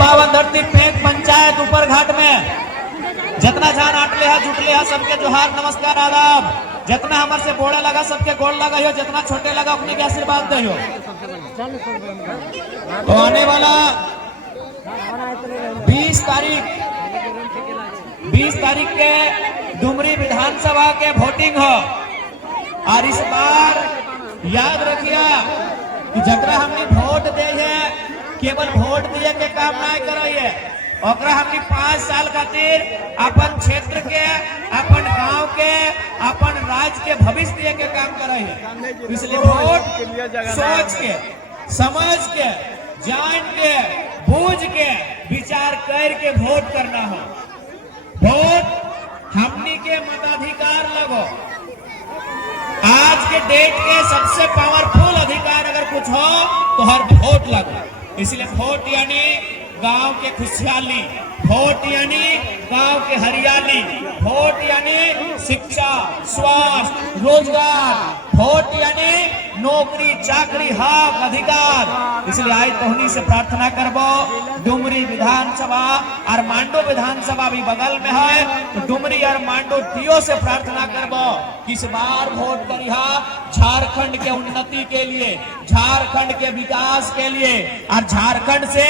पावन धरती पेक पंचायत ऊपर घाट में जितना जान आटले है जुटले है सबके जोहार नमस्कार आदाब। जितना हमारे से बोड़े लगा सबके गोड़ लगा हो, जितना छोटे लगा अपने के आशीर्वाद दे हो। तो आने वाला 20 तारीख के डुमरी विधानसभा के वोटिंग हो। और इस बार याद रखिए कि जकरा हमने वोट दे है केवल वोट दिए के काम नहीं कराइए, ओकरा हमने 5 साल खातिर अपन क्षेत्र के, अपन गांव के, अपन राज्य के भविष्य दिए के काम कराइए। इसलिए वोट सोच के, समझ के, जान के, बूझ के, विचार करके वोट करना हो। वोट हमनी के मताधिकार लगो। आज के डेट के सबसे पावरफुल अधिकार अगर कुछ हो तो हर वोट लगो। इसलिए वोट यानी गांव के खुशहाली, वोट यानी गांव के हरियाली, वोट यानी शिक्षा, स्वास्थ्य, रोजगार, वोट यानी नौकरी, चाकरी, हक, अधिकार। इसलिए आज तोहनी से प्रार्थना करबो, डुमरी विधानसभा और मांडो विधानसभा भी बगल में है, तो डुमरी और मांडो दियो से प्रार्थना करबो कि इस बार वोट करिहा झारखंड के उन्नति के लिए, झारखंड के विकास के लिए। और झारखंड से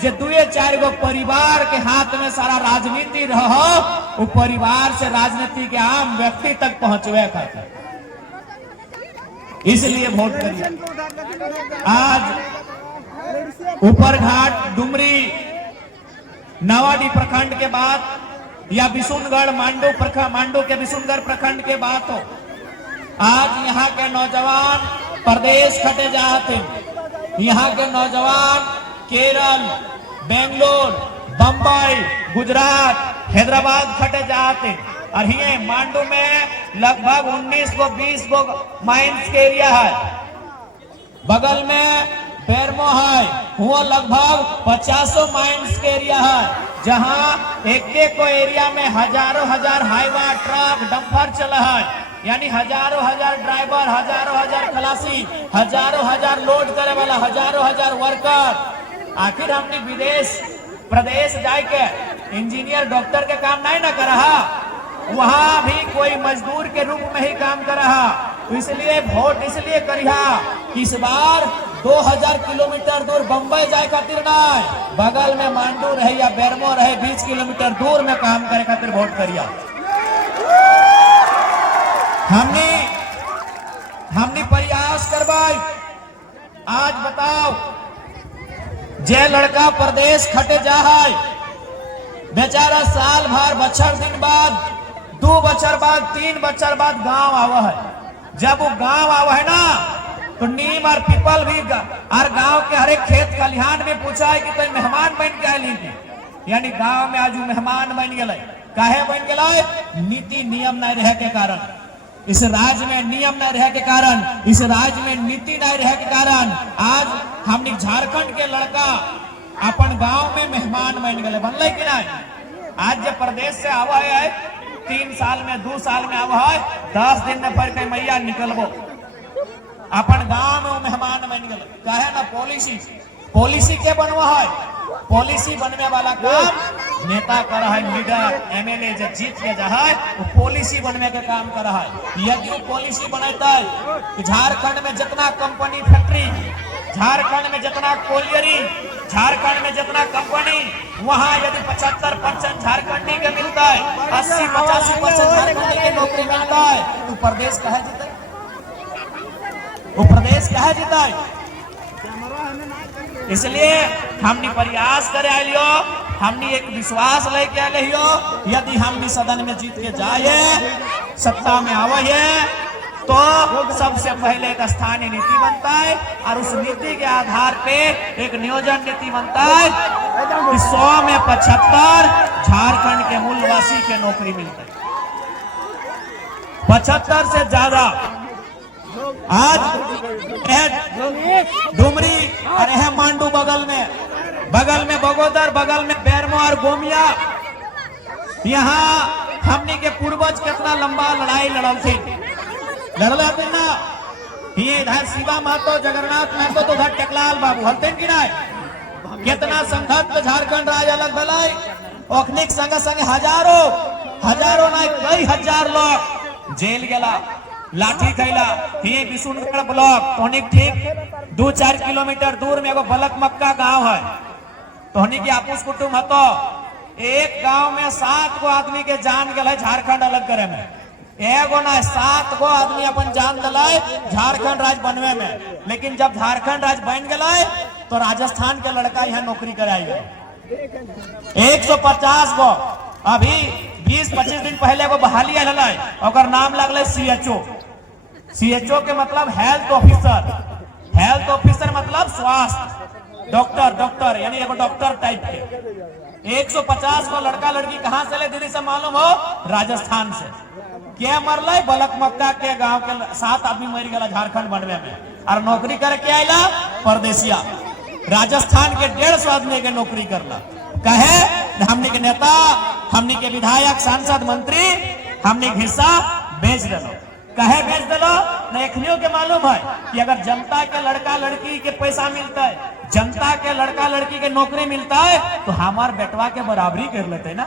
जो 2-4 गो परिवार के हाथ में सारा राजनीति रहो, वो परिवार से राजनीति के आम व्यक्ति तक पहुंचवे खातिर इसलिए वोट करिए। आज ऊपर घाट डुमरी नवाडी प्रखंड के बाद या बिशुनगढ़ मांडू के बिशुनगढ़ प्रखंड के बात हो, आज यहाँ के नौजवान प्रदेश खटे जाते। यहाँ के नौजवान केरल, बेंगलोर, बंबई, गुजरात, हैदराबाद खटे जाते। और ये मांडू में लगभग 19 को 20 को माइंस के एरिया है। बगल में बेरमो है, वो लगभग 50 माइंस के एरिया है, जहां एक को एरिया में हजारों हजार हाईवा, ट्रक, डंपर चला है। यानी हजारों हजार ड्राइवर, हजारों हजार खलासी, हजारों हजार लोड करे वाला, हजारों हजार वर्कर। आखिर हमने विदेश प्रदेश जाके इंजीनियर, डॉक्टर के काम नहीं ना कर रहा, वहां भी कोई मजदूर के रूप में ही काम कर रहा। तो इसलिए वोट इसलिए करिहा कि इस बार 2000 किलोमीटर दूर बंबई जाए खातिर ना, बगल में मांडू रहे या बेरमो रहे 20 किलोमीटर दूर में काम करे खातिर वोट करिया। हमने प्रयास करवाई। आज बताओ, जे लड़का प्रदेश खटे जा है, बेचारा साल भर, बछर दिन बाद, 2 बछर बाद, 3 बछर बाद गांव आवा है। जब वो गांव आवा है ना, तो नीम और पीपल भी और गांव के हर एक खेत खलिहान में पूछा है कि तुम मेहमान बन के आए। यानी गांव में आज मेहमान बन गए। काहे बन गए? नीति नियम नहीं रहे के कारण, इस राज्य में नियम नहीं रहे के कारण, इस राज्य में नीति नहीं रहे के कारण आज हमने झारखंड के लड़का अपन गांव में मेहमान बन गए। बनल कि नहीं? आज जब प्रदेश से आवा है 3 साल में, 2 साल में आवा है, 10 दिन में फिर कहीं मैया निकलबो अपन गांव में वो मेहमान बन गए। कहे ना पॉलिसी के बनवा है, पॉलिसी बनने वाला काम नेता कर है, लीडर एमएलए जो जीत के जा है वो पॉलिसी बनने के काम कर रहा है। यदि वो पॉलिसी बनेता है तो झारखंड में जितना कंपनी, फैक्ट्री, झारखंड में जितना कोलियरी, झारखंड में जितना कंपनी, वहां यदि 75% झारखंडी के मिलता है, 80-85% झारखंडी के नौकरी मिलता है, तो प्रदेश कहा जीता है? वो प्रदेश कहा जीता है? इसलिए हमने प्रयास करे लियो, हमने एक विश्वास लेके आए लियो, यदि हम भी सदन में जीत के जाए, सत्ता में आवे, तो सबसे पहले एक स्थानीय नीति बनता है और उस नीति के आधार पे एक नियोजन नीति बनता है कि 100 में 75 झारखंड के मूलवासी के नौकरी मिलता है। 75 से ज्यादा आज डुमरी और यह मांडू बगल में बगोदर, बगल में बेरमो और गोमिया, यहाँ हमने के पूर्वज कितना लंबा लड़ाई लड़ल थे ना। ये इधर शिवा महतो, जगन्नाथ महतो, तो उधर टेकलाल बाबू हलते कि नहीं? कितना संघर्ष झारखंड राज्य अलग भलाई ओखनिक संग संग हजारों हजारों ना कई हजार लोग जेल गेला लाठी खैला ये बिशुनगढ़ ब्लॉक तोहनी ठीक 2-4 किलोमीटर दूर में एगो बलक मक्का गांव है तोहनी की आपूस कुटुम हतो एक गांव में 7 गो आदमी के जान गल झारखंड अलग करे में एगो ना 7 गो आदमी अपन जान दिलाए झारखंड राज्य बनवे में लेकिन जब झारखंड राज्य बन गए तो राजस्थान के लड़का यहाँ नौकरी कराई 150 गो अभी 20-25 दिन पहले वो बहाली आयल और नाम लगल CHO के मतलब हेल्थ ऑफिसर मतलब स्वास्थ्य डॉक्टर यानी एगो डॉक्टर टाइप के 150 को लड़का लड़की कहां से ले दीदी से मालूम हो राजस्थान से क्या मरल बलक मक्का के गांव के 7 आदमी मर गया झारखंड बनवे में और नौकरी करके आयला परदेसिया राजस्थान के 150 आदमी के नौकरी करला कहे हमने के नेता हमने के विधायक सांसद मंत्री हमने हिस्सा बेच दिलो कहे बेच दिलो न एखनियों के मालूम है कि अगर जनता के लड़का लड़की के पैसा मिलता है जनता के लड़का लड़की के नौकरी मिलता है तो हमार बेटवा के बराबरी कर लेते ना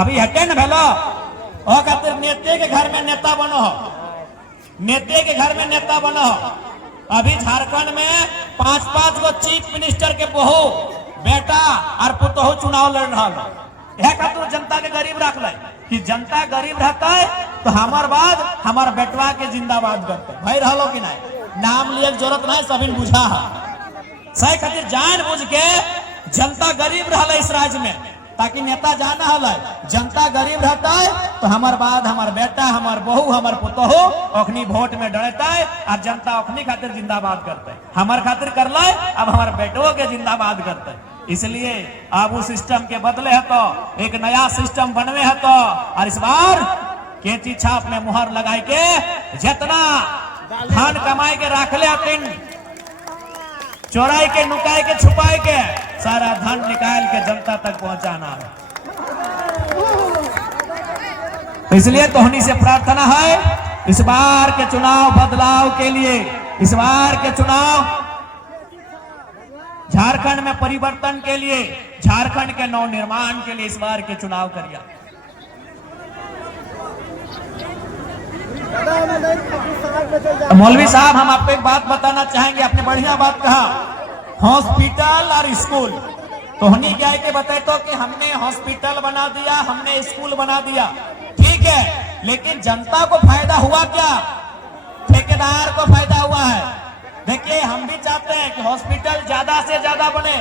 अभी हटे न भेलो और खातिर नेते के घर में नेता बनो नेते के घर में नेता बनो अभी झारखंड में 5-5 गो चीफ मिनिस्टर के बहू बेटा और पुतहु चुनाव लड़ रहा है खातिर जनता के गरीब रख ले कि जनता गरीब रहता है तो हमार बाद हमार बेटवा के जिंदाबाद करते भाई रहो कि नहीं नाम लिए जरूरत नहीं सभी बुझा है सही खातिर जान बुझ के जनता गरीब रहा इस राज्य में ताकि नेता जाना है जनता गरीब रहता है तो हमार बाद हमार बेटा हमार बहू हमार पुतहु ओखनी वोट में डरता है और जनता ओखनी खातिर जिंदाबाद करते है हमार खातिर कर ले अब हमारे बेटों के जिंदाबाद करते है इसलिए अब उस सिस्टम के बदले है तो एक नया सिस्टम बनवे है तो और इस बार केची छाप में मुहर लगाई के जितना धन कमाई के रख ले तीन चोराई के नुकाई के छुपाई के सारा धन निकाल के जनता तक पहुंचाना है इसलिए तोहनी से प्रार्थना है इस बार के चुनाव बदलाव के लिए इस बार के चुनाव झारखंड में परिवर्तन के लिए झारखंड के नव निर्माण के लिए इस बार के चुनाव करिए मौलवी साहब हम आपको एक बात बताना चाहेंगे आपने बढ़िया बात कहा हॉस्पिटल और स्कूल तो हमने क्या है कि बताए तो कि हमने हॉस्पिटल बना दिया हमने स्कूल बना दिया ठीक है लेकिन जनता को फायदा हुआ क्या ठेकेदार को फायदा हुआ है देखिए हम भी चाहते हैं कि हॉस्पिटल ज्यादा से ज्यादा बने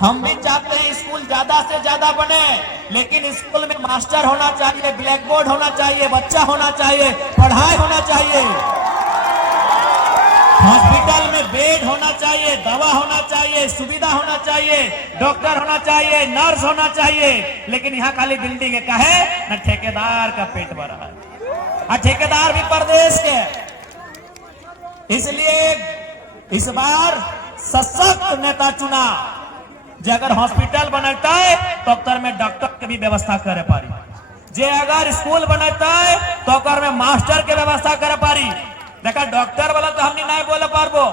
हम भी चाहते हैं स्कूल ज्यादा से ज्यादा बने लेकिन स्कूल में मास्टर होना चाहिए ब्लैक बोर्ड होना चाहिए बच्चा होना चाहिए पढ़ाई होना चाहिए हॉस्पिटल में बेड होना चाहिए दवा होना चाहिए सुविधा होना चाहिए डॉक्टर होना चाहिए नर्स होना चाहिए लेकिन यहाँ खाली बिल्डिंग का है न ठेकेदार का पेट भरा है और ठेकेदार भी प्रदेश के इसलिए इस बार सशक्त नेता चुना जे अगर हॉस्पिटल बनता है तो अक्तर में डॉक्टर की भी व्यवस्था करे पारी जे अगर स्कूल बनता है तो अक्तर में मास्टर के व्यवस्था करे पारी देखा डॉक्टर वाला तो हमने नहीं बोले पारबो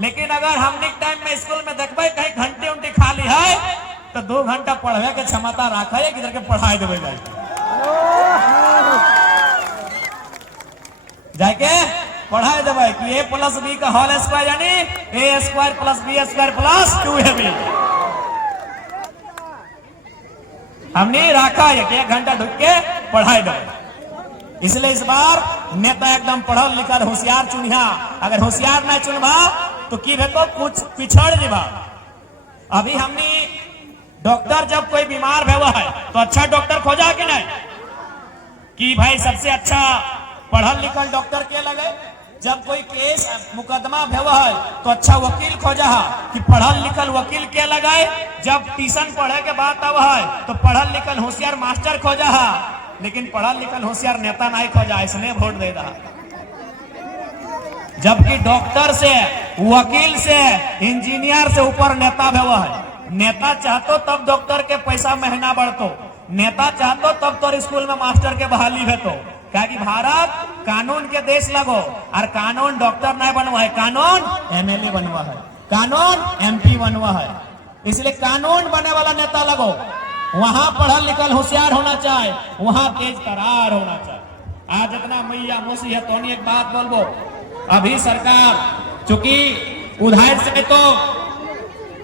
लेकिन अगर हमने टाइम में स्कूल में देखबे कहीं घंटे उंटी खाली है तो 2 घंटा पढ़वे के क्षमता रखा है किधर के पढ़ाई देवे जाके पढ़ाई देवे कि a+b का होल स्क्वायर यानी a² + b² + 2ab हमने रखा है कि 1 घंटा ढुक के पढ़ाई दो इसलिए इस बार नेता एकदम पढ़ल लिखल होशियार चुनिया अगर होशियार नहीं चुनबा तो की भेतो कुछ पिछड़ जीवा अभी हमने डॉक्टर जब कोई बीमार भेवा है तो अच्छा डॉक्टर खोजा कि नहीं कि भाई सबसे अच्छा पढ़ल लिखल डॉक्टर के लगे जब कोई केस मुकदमा भेवा है तो अच्छा वकील खोजा है कि पढ़ल लिखल वकील के लगाए जब ट्यूशन पढ़े के बात आवा है तो पढ़ल लिखल होशियार मास्टर खोजा है लेकिन पढ़ल लिखल होशियार नेता नहीं खोजा इसने वोट दे रहा जबकि डॉक्टर से वकील से इंजीनियर से ऊपर नेता भेवा है नेता चाहतो तब डॉक्टर के पैसा महीना बढ़तो नेता चाहतो तब तो स्कूल में मास्टर के बहाली भेतो क्या कि भारत कानून के देश लगो और कानून डॉक्टर नहीं बनवा है कानून MLA बनवा है कानून MP बनवा है इसलिए कानून बने वाला नेता लगो, वहां पढ़ल लिखल होशियार होना चाहिए, वहां तेज तरार होना चाहिए। आज इतना मैया मोसी है तो एक बात बोलबो, अभी सरकार चूंकि उधर से तो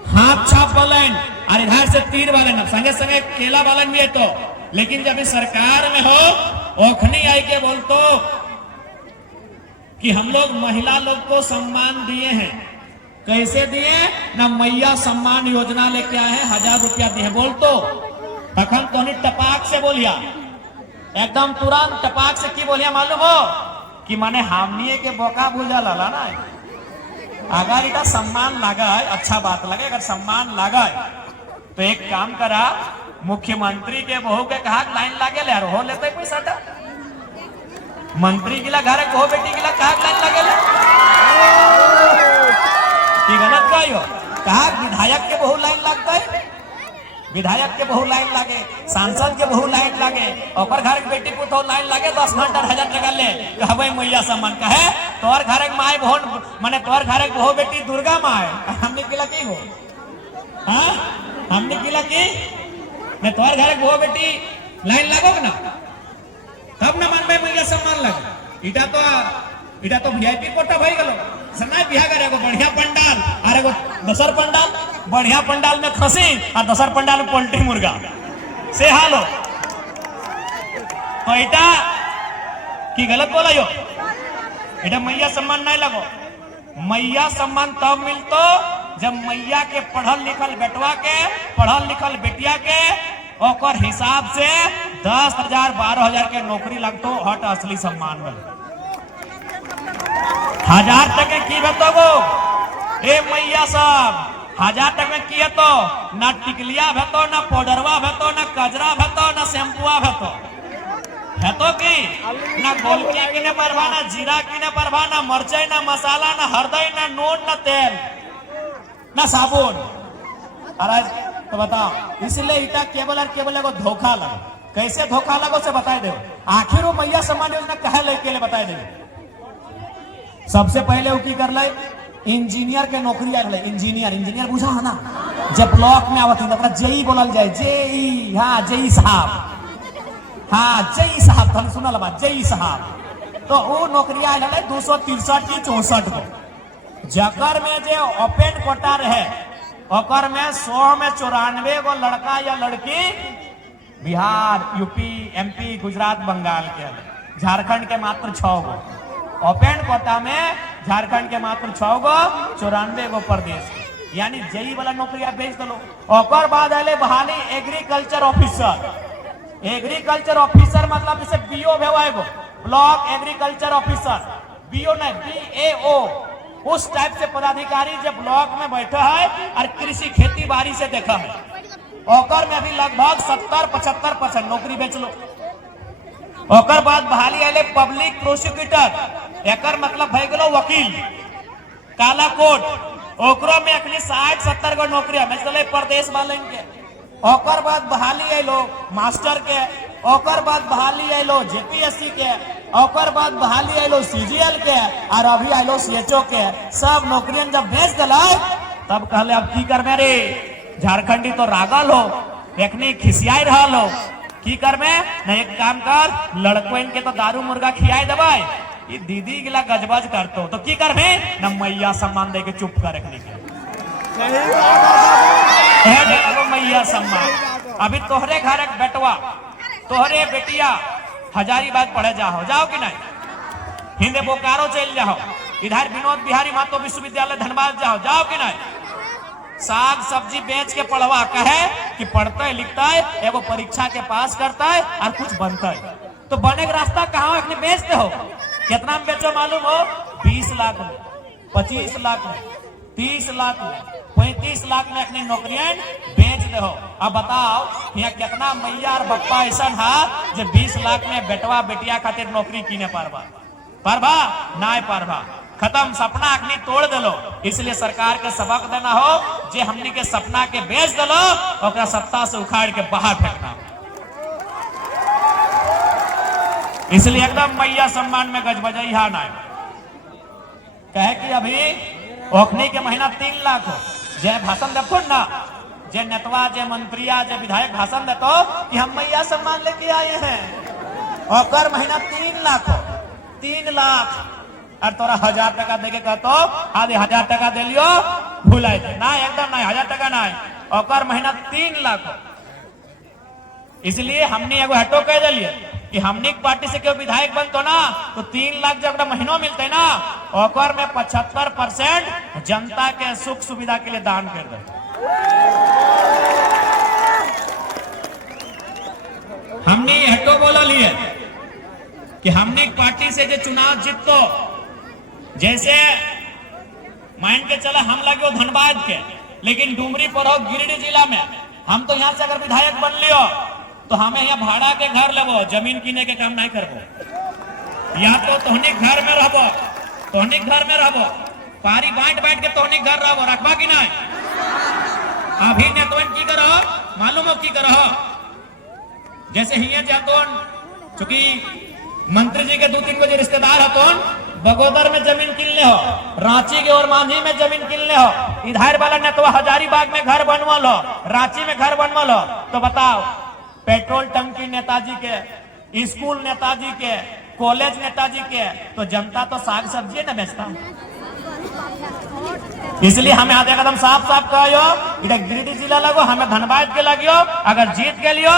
हाथ छाप वालन और इधर से तीर वालन, संगे संगे केला वालन भी है तो, लेकिन जब इस सरकार में हो ओखनी आई के बोलतो कि हम लोग महिला लोग को सम्मान दिए हैं। कैसे दिए ना, मैया सम्मान योजना लेके आए हैं, 1000 रुपया दिए बोलतो। तखन तो टपाक से बोलिया, एकदम तुरंत टपाक से की बोलिया मालूम हो कि माने हमनिए के बोका भूजा लाला ना। अगर इटा सम्मान लगा है अच्छा बात लगे, अगर सम्मान लगा तो एक काम करा, मुख्यमंत्री के बहू के कहा लाइन लागे ले हो लेते पैसा था, मंत्री गिला घर को बेटी गिला कहा लाइन लागे ले कि गलत कहियो, कहा विधायक के बहु लाइन लगता है, विधायक के बहु लाइन लागे, सांसद के बहु लाइन लागे, और घर के बेटी पुतो लाइन लागे, 10 घंटा 1000 टका ले कहबे मैया सम्मान कहे तोर घर के माए बहन माने तोर घर के बहु बेटी दुर्गा माए हमने किला की हो, हाँ हमने किला की ने तोर घर के बहु बेटी लाइन लागो ना तब ना मानबे मैया सम्मान लगे। इटा तो वीआईपी कोटा भई गलो, सना बिहा करे एगो बढ़िया पंडाल और एगो दोसर पंडाल, बढ़िया पंडाल में खसी और दोसर पंडाल में पोल्ट्री मुर्गा से हालो। तो इटा की गलत बोला यो, इटा मैया सम्मान नहीं लगो। मैया सम्मान तब मिलतो जब मैया के पढ़ल लिखल बेटवा के, पढ़ल लिखल बेटिया के ओकर हिसाब से 10,000 12,000 के नौकरी लगतो, हट असली सम्मान मिले। 1000 टके की भेतो गो ए मैया सब, 1000 टके में की तो ना टिकलिया भेतो, ना पाउडरवा भेतो, ना कजरा भेतो, ना शैम्पुआ भेतो भेतो की ना गोलकी किने परवा, ना जीरा किने परवा, ना मरचाई, ना मसाला, ना हरदई, ना नून, ना तेल, ना साबुन। अरे तो बताओ, इसलिए इटा केवल और केवल एगो धोखा लगा। कैसे धोखा लगो से बताए दे, आखिर वो मैया सम्मान योजना कहे लेके ले बताए दे। सबसे पहले वो की कर ले, इंजीनियर के नौकरी आ गए, इंजीनियर बुझा है ना, जब ब्लॉक में आवत है जेई बोलल जाए, जेई, हाँ जेई साहब, हाँ जेई साहब, तुम सुनल बा जेई साहब। तो वो नौकरी आ गए 263 की 64 को, जकर में जे ओपन कोटा रहे ओकर में 100 में 94 गो लड़का या लड़की बिहार, यूपी, एमपी, गुजरात, बंगाल के, झारखंड के मात्र 6 गो। ओपन कोटा में झारखंड के मात्र 6 गो, 94 गो प्रदेश के, यानी जेई वाला नौकरी आप भेज दो। ओकर बाद आले बहाली एग्रीकल्चर ऑफिसर। एग्रीकल्चर ऑफिसर मतलब इसे बीओ भेवाएगो, ब्लॉक एग्रीकल्चर ऑफिसर, बीओ नहीं बीएओ, उस टाइप से पदाधिकारी जब ब्लॉक में बैठा है और कृषि खेती बाड़ी से देखा है, ओकर में भी लगभग 70-75% नौकरी बेच लो। ओकर बाद बहाली आले पब्लिक प्रोसिक्यूटर, एकर मतलब भई गेलो वकील, काला कोट, ओकरो में अखनी 60-70 गो नौकरी है चले प्रदेश वाले के। ओकर बाद बहाली आलो मास्टर के, ओकर बाद बहाली आलो जेपीएससी के, ओकर बाद बहाली आलो सीजीएल के, और अभी आलो सीएचओ के। सब नौकरियन जब भेज दिला तब कहले अब की करबे रे, झारखंडी तो रागल हो, एकनी खिसियाई रहल हो, की करबे न एक काम कर, लड़कों के तो दारू मुर्गा खियाई देबे, ये दीदी गिला गजबज करतो तो की करबे न मैया सम्मान दे के चुप कर रखने के मैया सम्मान। अभी तोहरे घर एक बेटवा, तोहरे बेटिया हजारीबाग पढ़े जाओ कि नहीं, हिंदे बोकारो चल जाओ, इधर विनोद बिहारी महतो विश्वविद्यालय धनबाद जाओ कि नहीं, साग सब्जी बेच के पढ़वा कहे कि पढ़ता है लिखता है, एगो परीक्षा के पास करता है और कुछ बनता है। तो बने का रास्ता कहाँ अपने बेचते हो, कितना में बेचो मालूम हो, 20 लाख में, 25 लाख में, 30 लाख में, 35 लाख में अपनी नौकरियां बेच दे हो। अब बताओ यहाँ कितना मैया और बप्पा ऐसा है जो 20 लाख में बेटवा बेटिया खातिर नौकरी कीने पारबा ना पारबा, खत्म, सपना अखनी तोड़ दिलो। इसलिए सरकार के सबक देना हो, जे हमनी के सपना के बेच दिलो ओकरा सत्ता से उखाड़ के बाहर फेंकना। इसलिए एकदम मैया सम्मान में गजबजाई हा ना कहे कि अभी ओखनी के महीना 3 लाख हो, जय भाषण देखो ना जे नेतवा जे मंत्रिया जे विधायक भाषण देतो कि हम मैया सम्मान लेके आए हैं और कर महीना 3 लाख हो 3 लाख और तोरा 1000 टका देके कहतो आधे 1000 टका दे लियो भूलाए थे ना एकदम नहीं 1000 टका नहीं और कर महीना 3 लाख हो। इसलिए हमने एगो हटो कह दिलिए कि हमनी पार्टी से क्यों विधायक बनतो ना तो 3 लाख जब महीनों मिलते ना और में 75% जनता के सुख सुविधा के लिए दान कर दे। हमने हटो बोला लिए कि हमने पार्टी से जो चुनाव जीतो जैसे मान के चला हम लगे धनबाद के लेकिन डुमरी पर हो गिरिडीह जिला में हम तो यहाँ से अगर विधायक बन लियो तो हमें यहाँ भाड़ा के घर लेबो जमीन किने के काम नहीं करबो या तो तोहनी घर में रहबो तोहनी घर में रहबो पारी बांट बांट के तोहनी घर रहबो रखबा कि नहीं। अभी ने तो की करो मालूम हो की करो जैसे हिया जातोन चूंकि मंत्री जी के 2-3 गो रिश्तेदार हतोन बगोदर में जमीन किनले हो रांची के और मांझी में जमीन किनले हो इधर वाला ने तो हजारीबाग में घर बनवल हो रांची में घर बनवल हो तो बताओ पेट्रोल टंकी नेताजी के स्कूल नेताजी के कॉलेज नेताजी के तो जनता तो साग सब्जी न बेचता। इसलिए हमें आधे कदम साफ साफ कहो गिरिडीह जिला लगो हमें धनबाद के लगियो अगर जीत के लियो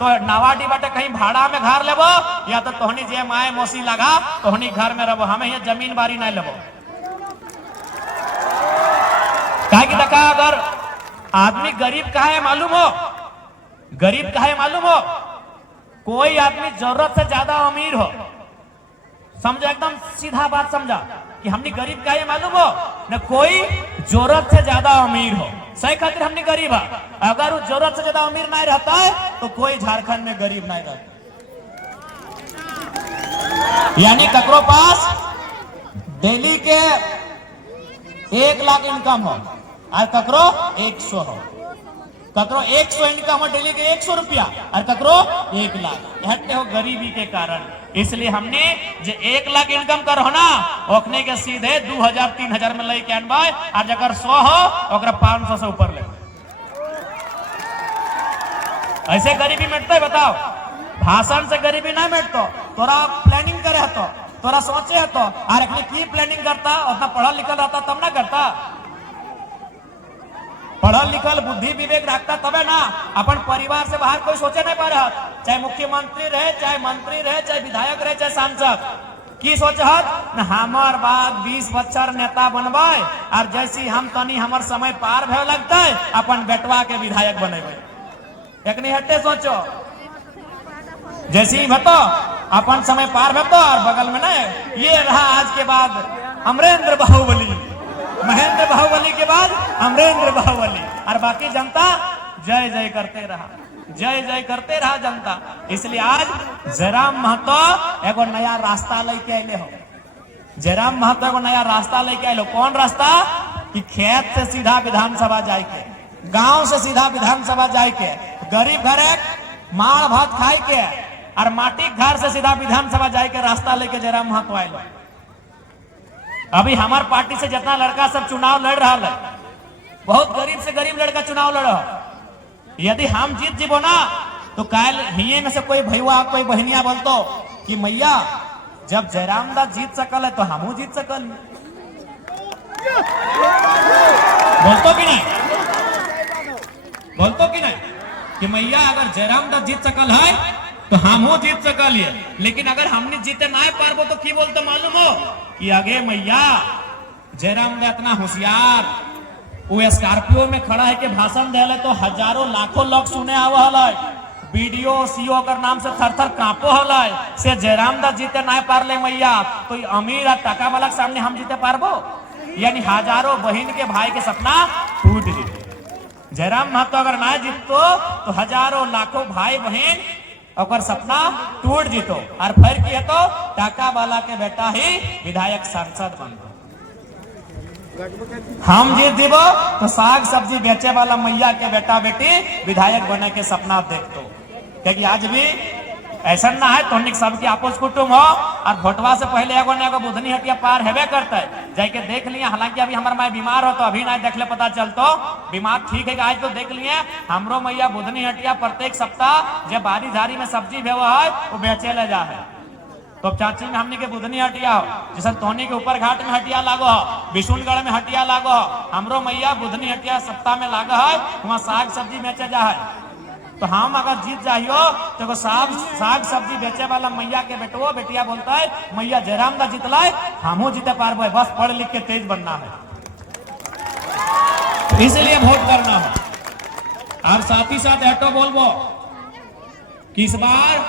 तो नावाडी बाटे कहीं भाड़ा में घर लेबो या तो तोहनी जे माए मौसी लगा तोहनी घर में रहो हमें ये जमीन बारी नहीं लेबो। काहे की देखा अगर आदमी गरीब का है मालूम हो गरीब का है मालूम हो कोई आदमी जरूरत से ज्यादा अमीर हो समझो एकदम सीधा बात समझा कि हमने गरीब का है मालूम हो न कोई जरूरत से ज्यादा अमीर हो सही खातिर हमने गरीब है अगर वो जरूरत से ज्यादा अमीर नहीं रहता है तो कोई झारखंड में गरीब नहीं रहता। यानी ककरो पास डेली के 1 लाख इनकम हो और ककरो 100 हो ककरो 100 इनकम हो डेली के 100 रुपया और ककरो 1 लाख हटते हो गरीबी के कारण। इसलिए हमने जो 1 लाख इनकम कर हो ना ओखने के सीधे 2000-3000 में लेके आनबे और जगर 100 हो ओकरा 500 से ऊपर ले ऐसे गरीबी मिटते बताओ। भाषण से गरीबी नहीं मिटतो तोरा प्लानिंग करे है तो तोरा सोचे है तो और अखनी की प्लानिंग करता उतना पढ़ा लिखल रहता तब ना करता पढ़ल लिखल बुद्धि विवेक रखता तबे ना अपन परिवार से बाहर कोई सोचे नहीं पा रहा चाहे मुख्यमंत्री रहे चाहे मंत्री रहे चाहे विधायक रहे चाहे सांसद की सोचत न हमार बाद 20 बच्चर नेता बनबे और जैसी हम तनी हमर समय पार भे लगता है अपन बेटवा के विधायक बनेबे एक नहीं हटे सोचो जैसी भतो अपन समय पार भतो और बगल में नहीं ये रहा आज के बाद अमरेंद्र बाहुबली महेंद्र बाहुबली के बाद अमरेंद्र बाहुबली और बाकी जनता जय जय करते रहा जनता। इसलिए आज जयराम महतो एगो नया रास्ता लेके आए हो जयराम महतो एगो नया रास्ता लेके आए कौन रास्ता कि खेत से सीधा विधानसभा जाए के गांव से सीधा विधानसभा जाए के गरीब घर माड़ भात खाए के और माटी घर से सीधा विधानसभा जाए के रास्ता लेके जयराम महतो आए। अभी हमार पार्टी से जितना लड़का सब चुनाव लड़ रहा है बहुत गरीब से गरीब लड़का चुनाव लड़ रहा यदि हम जीत जीबो ना तो काल हिये में से कोई भैया कोई बहनिया बोलतो कि मैया जब जयराम दास जीत सकल है तो हमू जीत सकल बोलतो कि नहीं कि मैया अगर जयराम दास जीत सकल है तो हमू जीत सकल है लेकिन अगर हमने जीते ना पारबो तो की बोलते मालूम हो कि आगे मैया जयराम दास इतना होशियार वो स्कॉर्पियो में खड़ा है कि भाषण दे तो हजारों लाखों लोग सुने आवा वीडियो सीओ कर नाम से थर थर कांपो हल से जयराम दास जीते ना पार ले मैया तो अमीर और टका वाला के सामने हम जीते पारबो यानी हजारों बहन के भाई के सपना टूट जीते। जयराम महतो अगर ना जीतो तो हजारों लाखों भाई बहन और सपना टूट जीतो और फिर की तो टाका वाला के बेटा ही विधायक सांसद बनतो। हम जीत दीबो तो साग सब्जी बेचे वाला मैया के बेटा बेटी विधायक बने के सपना देखतो क्योंकि आज भी ऐसा ना है तो सबकी आपस कुटुम हो और भोटवा से पहले एगो न एगो बुधनी हटिया पार हेबे करते जाके देख लिए। हालांकि अभी हमार माई बीमार हो तो अभी ना देख ले पता चलतो बीमार ठीक है आज तो देख लिए हमरो मैया बुधनी हटिया प्रत्येक सप्ताह जब बारी झारी में सब्जी भेवा है वो बेचे ले जा है। तो चाची में हमने के बुधनी हटिया हो जैसे तोनी के ऊपर घाट में हटिया लागो हो, बिशुनगढ़ में हटिया लागो हो, हमरो मैया बुधनी हटिया सप्ताह में लागा है, वहाँ साग सब्जी बेचे जा है। तो हम अगर जीत जाइयो तो साग सब्जी बेचे वाला मैया के बेटो बेटिया बोलता है मैया जयराम दा जीतला हमू जीते पारबो, बस पढ़ लिख के तेज बनना है, इसलिए वोट करना है। और साथ ही साथ एटो बोलबो कि इस बार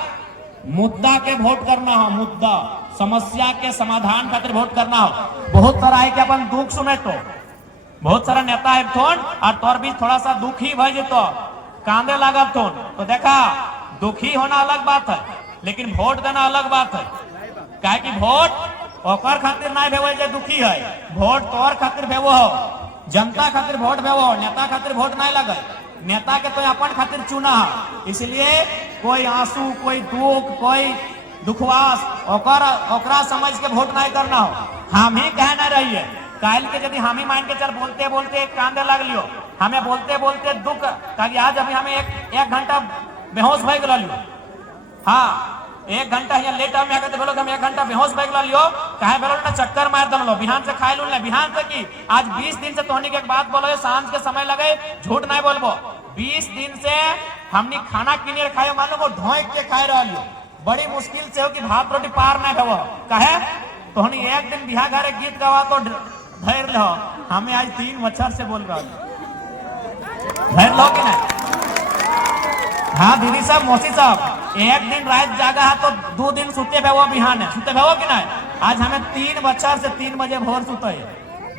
मुद्दा के वोट करना हो, मुद्दा समस्या के समाधान खातिर वोट करना हो। बहुत सारा है कि अपन दुख सुने तो बहुत सारा नेता है थोन और तोर भी थोड़ा सा दुखी भज तो कांदे लगा तो देखा दुखी होना अलग बात है लेकिन वोट देना अलग बात है। काहे कि वोट ओकर खातिर ना भेवल जे दुखी है, वोट तोर खातिर भेवो हो, जनता खातिर वोट भेवो, नेता खातिर वोट नहीं लगे, नेता के तो अपन खातिर चुना है। इसलिए कोई आंसू कोई दुख कोई दुखवास ओकरा समझ के वोट नहीं करना हो। हम ही कहना रहिए काल के यदि हम ही मान के चल बोलते बोलते कांदे लग लियो, हमें बोलते बोलते दुख ताकि आज अभी हमें एक घंटा बेहोश भय गल लियो। हाँ 1 घंटा यहाँ लेट में आकर बोलो हम 1 घंटा बेहोश भय गल लियो कहे बोलो ना चक्कर मार दलो बिहान से खाए लूल बिहान से की आज 20 दिन से तोहनी के एक बात बोलो सांझ के समय लगे झूठ नहीं बोलबो। 20 दिन से हमनी खाना किने खाए मान लो ढोक के खाए रह लियो, बड़ी मुश्किल से हो कि भात रोटी पार नहीं हो कहे तोहनी एक दिन बिहार घरे गीत गवा तो धैर्य लो। हमें आज 3 बच्चर से बोल रहा धैर्य लो कि नहीं। हाँ दीदी साहब मौसी साहब एक दिन रात जागा है तो 2 दिन सुते भे वो बिहान है सुते भे कि नहीं। आज हमें 3 बच्चर से 3 बजे भोर सुते है,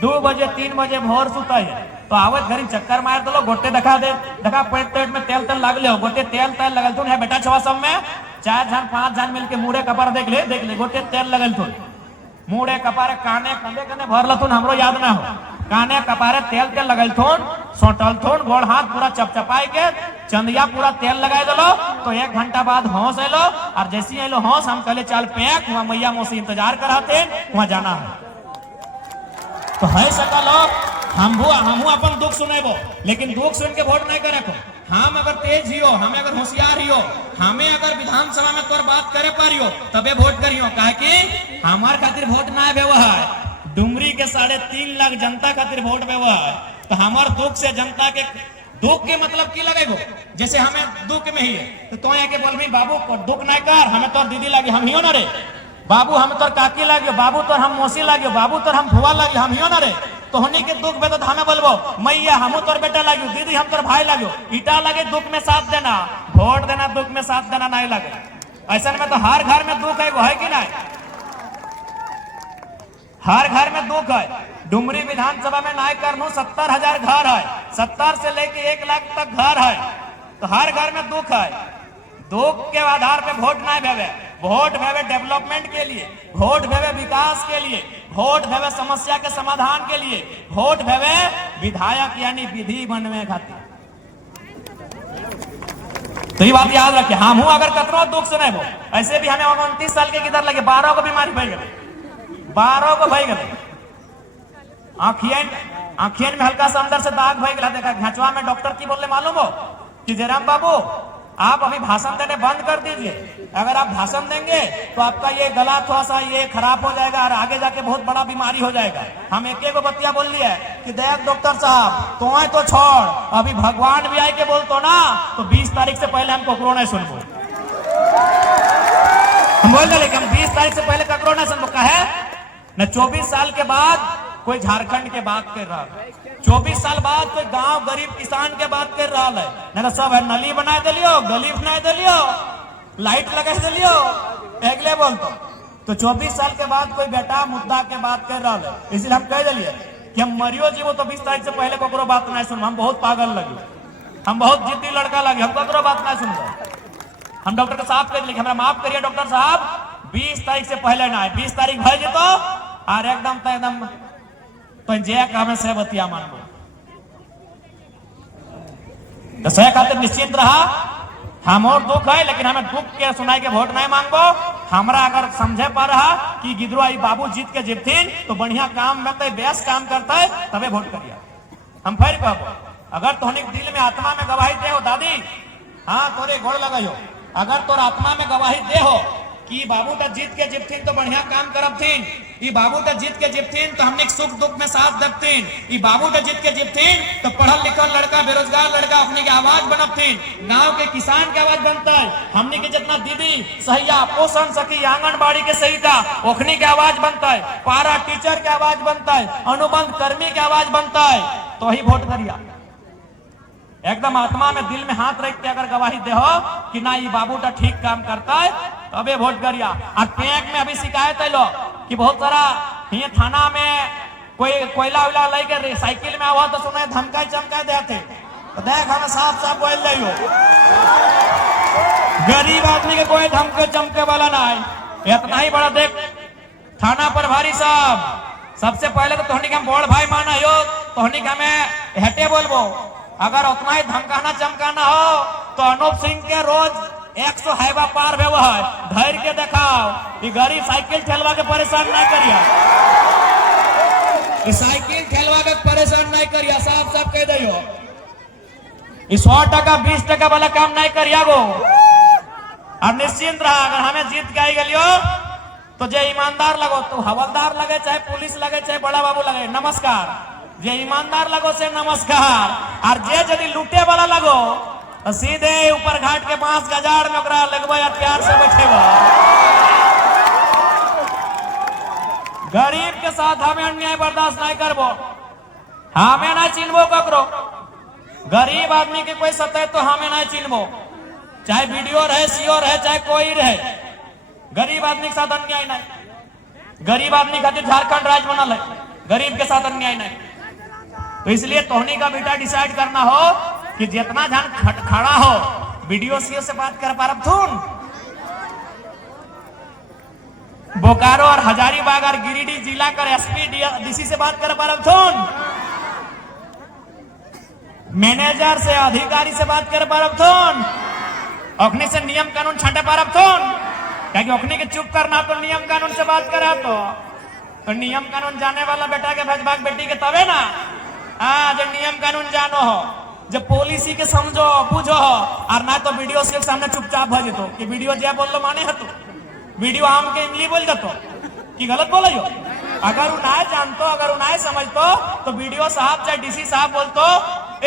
2 बजे 3 बजे भोर सुते है तो आवत घरी चक्कर मार दो गोटे देखा पेट में तेल लग ले गोटे तेल लगल थुन है बेटा छवा सब में 4 जन 5 जन मिलके मुड़े कपार देख ले गोटे तेल लगल थुन मुड़े कपारे काने कंधे कंधे भरल थुन हमरो याद ना हो काने कपारे तेल लगल थुन सोटल थुन गोड़ हाथ पूरा चपचपाई के चंदिया पूरा तेल लगाई दलो तो 1 घंटा बाद होश एलो और जैसी एलो होश हम कहले चल पैक वहां मैया मौसी इंतजार कराते वहां जाना है। तो है सकल हम अपन दुख सुनेबो लेकिन दुख सुन के वोट नहीं करे को। हम अगर तेज हियो हमें अगर होशियार हियो हमें अगर विधानसभा में तोर बात करे पारियो तबे वोट करियो काहे कि हमार खातिर वोट ना भेव है डुमरी के 3.5 लाख जनता खातिर वोट भेव है। तो हमार दुख से जनता के दुख के मतलब की लगेगो जैसे हमें दुख में ही है तो आके बोल बाबू दुख नहीं कर हमें तोर दीदी लगे हम हियो ना रे, बाबू हम तोर काकी लागियो, बाबू तोर हम मौसी लागियो, बाबू तोर हम फुआ लागियो हम हियो ना रे। तो होने के दुख में तो हमें बोलबो मैया हमू तोर बेटा लागियो, दीदी हम तोर भाई लागियो। ईटा लगे दुख में साथ देना, वोट देना दुख में साथ देना नहीं लगे। ऐसा में तो हर घर में दुख है वो है कि नहीं, हर घर में दुख है। डुमरी विधानसभा में नाय करनू 70,000 घर है, 70 से लेके 1 लाख तक घर है। तो हर घर में दुख है, दुख के आधार पे वोट नहीं भेवे। वोट भेवे डेवलपमेंट के लिए, वोट भेवे विकास के लिए, वोट भेवे समस्या के समाधान के लिए, वोट भेवे विधायक यानी विधि बनवे खातिर। तो ये बात याद रखिए। हम अगर कतरो दुख सुने वो ऐसे भी हमें 29 साल के किधर लगे 12 को बीमारी भई गए, 12 को भई गए। आँखियन में हल्का सा अंदर से दाग भई गया। देखा घचवा में डॉक्टर की बोले मालूम हो कि जयराम बाबू आप अभी भाषण देने बंद कर दीजिए, अगर आप भाषण देंगे तो आपका ये गला थोड़ा सा ये खराब हो जाएगा और आगे जाके बहुत बड़ा बीमारी हो जाएगा। हम एक बतिया बोल लिया कि देख डॉक्टर साहब तो छोड़, अभी भगवान भी आए के बोलतो ना तो 20 तारीख से पहले हम ककरो नहीं सुनबो। हम बोल रहे लेकिन 20 तारीख से पहले ककरो नहीं सुनबो कहे न। 24 साल के बाद कोई झारखंड के बात कर रहा है, 24 साल बाद कोई गांव गरीब किसान के बात कर रहा है, नहीं तो सब है नली बनाए दिलियो, गली बनाए दिलियो, लाइट लगा दिलियो, अगले बोलतो। तो 24 साल के बाद कोई बेटा मुद्दा के बात कर रहा है, इसलिए हम कह दिलिए कि हम मरियो जीवो तो 20 तारीख से पहले ककरो बात नहीं सुन। हम बहुत पागल लगे, हम बहुत जिद्दी लड़का लगे, हम ककरो बात नहीं सुन। हम डॉक्टर के साहब कह दिए हमारा माफ करिए डॉक्टर साहब 20 तारीख से पहले ना है, 20 तारीख भर जेतो और एकदम तो जय काम से बतिया मान लो तो सह खातिर निश्चिंत रहा। हम और दुख है, लेकिन हमें दुख के सुनाई के वोट नहीं मांगबो। हमरा अगर समझे पा रहा कि गिदरो आई बाबू जीत के जीतथिन तो बढ़िया काम करते, बेस्ट काम करते, तबे वोट करिए। हम फिर कहबो, अगर तोहनी दिल में आत्मा में गवाही दे हो दादी, हाँ तोरे गोड़ लगायो, अगर तोर आत्मा में गवाही दे हो कि बाबू तो जीत के जीतथिन तो बढ़िया काम करबथिन, ई बाबू तो जीत के जीतथिन तो हमने सुख दुख में साथ देबथिन, ई बाबू तो जीत के जीतथिन तो पढ़ल लिखल लड़का, बेरोजगार लड़का अपने के आवाज बनबथिन, गांव के किसान के आवाज बनता है, हमने के जितना दीदी सहिया, पोषण सखी, आंगनबाड़ी के सहिता ओखनी के आवाज बनता है, पारा टीचर के आवाज बनता है, अनुबंध कर्मी के आवाज बनता है, तो ही वोट करिया। एकदम आत्मा में दिल में हाथ रख के अगर गवाही दे हो कि ना ये बाबू तो ठीक काम करता है, तबे वोट करिया। और बैंक में अभी शिकायत है लो कि बहुत सारा ये थाना में कोई कोयला उला लेके साइकिल में आवा तो सुना धमका चमका देते, तो देख हमें साफ साफ बोल रही हो, गरीब आदमी के कोई धमके चमके वाला ना है। इतना ही बड़ा देख थाना प्रभारी साहब, सबसे पहले तो तोहनी के हम बड़ भाई माना हो, तोहनी के हमें हटे बोलबो, अगर उतना ही धमकाना चमकाना हो तो अनूप सिंह के रोज 100 हाईवा पार भे है, धैर्य के दिखाओ कि गरीब साइकिल ठेलवा के परेशान नहीं करिया, साइकिल ठेलवा के परेशान नहीं करिया, साफ साफ कह दियो। 100 टका 20 टका वाला काम नहीं करिया वो। और निश्चिंत रहा, अगर हमें जीत के आई गलियो तो जे ईमानदार लगो, तो हवलदार लगे चाहे पुलिस लगे चाहे बड़ा बाबू लगे, नमस्कार। जे ईमानदार लगो से नमस्कार, और जे यदि लूटे वाला लगो तो सीधे ऊपर घाट के 5 गजार में ओकरा लगबो या प्यार से बैठेबो। गरीब के साथ हमें अन्याय बर्दाश्त नहीं करबो, हमें नहीं चिन्हबो ककरो, गरीब आदमी के कोई सताए तो हमें नहीं चिन्हबो, चाहे वीडियो रहे, सीओ रहे, चाहे कोई रहे, गरीब आदमी के साथ अन्याय नहीं। गरीब आदमी खातिर झारखंड राज्य बनल है, गरीब के साथ अन्याय नहीं। तो इसलिए तोहनी का बेटा डिसाइड करना हो कि जितना जन खड़ा हो वीडियो सीओ से बात कर पारब थून, बोकारो और हजारीबाग और गिरिडीह जिला कर एसपी डीसी से बात कर पारब थून, मैनेजर से अधिकारी से बात कर पारब थून, ओखनी से नियम कानून छाटे पारब थून, क्योंकि ओखनी के चुप करना तो नियम कानून से बात करा तो नियम कानून जाने वाला बेटा के भेजबाग बेटी के तबे ना, हाँ जब नियम कानून जानो हो, जब पॉलिसी के समझो बुझो हो, और ना तो वीडियो के सामने चुपचाप भज दो कि वीडियो जे बोल लो माने हतो, वीडियो आम के इमली बोल देतो कि गलत बोलो यो। अगर उन्हें जानतो, अगर उन्हें समझतो तो वीडियो साहब चाहे डीसी साहब बोलतो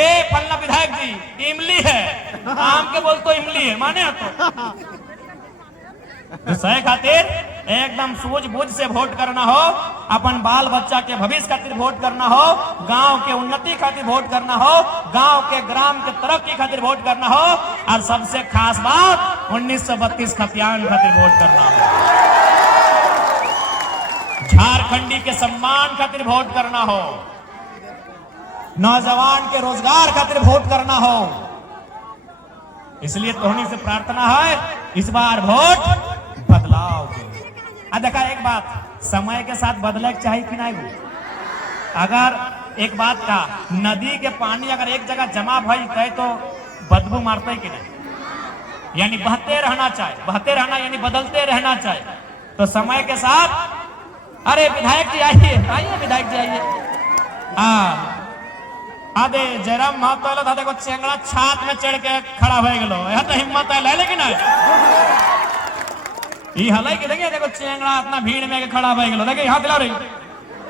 ए फलना विधायक जी इमली है, आम के बोलतो इमली है, माने हतो। सही खातिर एकदम सूझबूझ से वोट करना हो, अपन बाल बच्चा के भविष्य खातिर वोट करना हो, गांव के उन्नति खातिर वोट करना हो, गांव के ग्राम के तरक्की खातिर वोट करना हो, और सबसे खास बात 1932 खतियान खातिर वोट करना हो, झारखंडी के सम्मान खातिर वोट करना हो, नौजवान के रोजगार खातिर वोट करना हो। इसलिए तोहनी से प्रार्थना है इस बार वोट बदलाव के। देखा एक बात, समय के साथ बदले चाहिए कि नहीं? अगर एक बात का, नदी के पानी अगर एक जगह जमा भई तय तो बदबू मारते कि नहीं, यानी बहते रहना चाहिए, बहते रहना यानी बदलते रहना चाहिए। तो समय के साथ अरे विधायक जी आइए, आइए विधायक जी आइए, आदे जयराम महतो था, देखो चेंगड़ा छात में चढ़ के खड़ा हो गलो, यह तो हिम्मत है, लेकिन ये हलाई के देखिए, देखो चेंगड़ा इतना भीड़ में खड़ा हो गलो, देखिए यहाँ दिला रही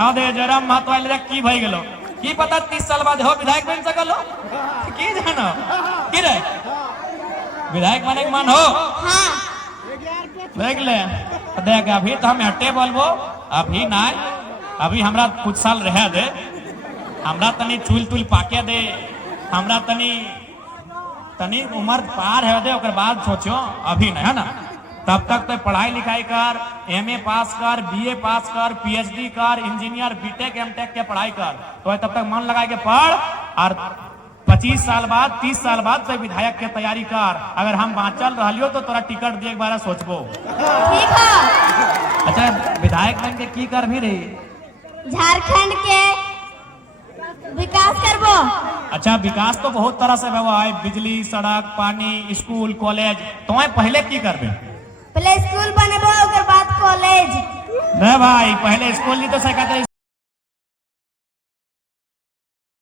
आदे जयराम महतो की भई गलो, की पता 30 साल बाद हो विधायक बन सकलो, की जानो की रे विधायक बने के मन हो, देख ले देख। अभी तो हम हटे बोलबो, अभी ना, अभी हमरा कुछ साल रह दे, हमरा तनी चूल तुल पाके दे, हमरा तनी उम्र पार है दे, ओकर बाद सोचो, अभी नहीं है ना। तब तक तो पढ़ाई लिखाई कर, एमए पास कर, बीए पास कर, पीएचडी कर, इंजीनियर बीटेक एमटेक के पढ़ाई कर, तो तब तक मन लगा के पढ़, और 25 साल बाद 30 साल बाद तो विधायक के तैयारी कर। अगर हम बाँचल रहियो तो तोरा टिकट दिए एक बार सोचबो। ठीक है। अच्छा विधायक बन के की कर भी रही? झारखंड के विकास करबो। अच्छा विकास तो बहुत तरह से हुआ है, बिजली, सड़क, पानी, स्कूल, कॉलेज। तो पहले की करबे? पहले स्कूल बनेबो, ओकर बाद कॉलेज। नहीं भाई, पहले स्कूल नहीं तो सकते।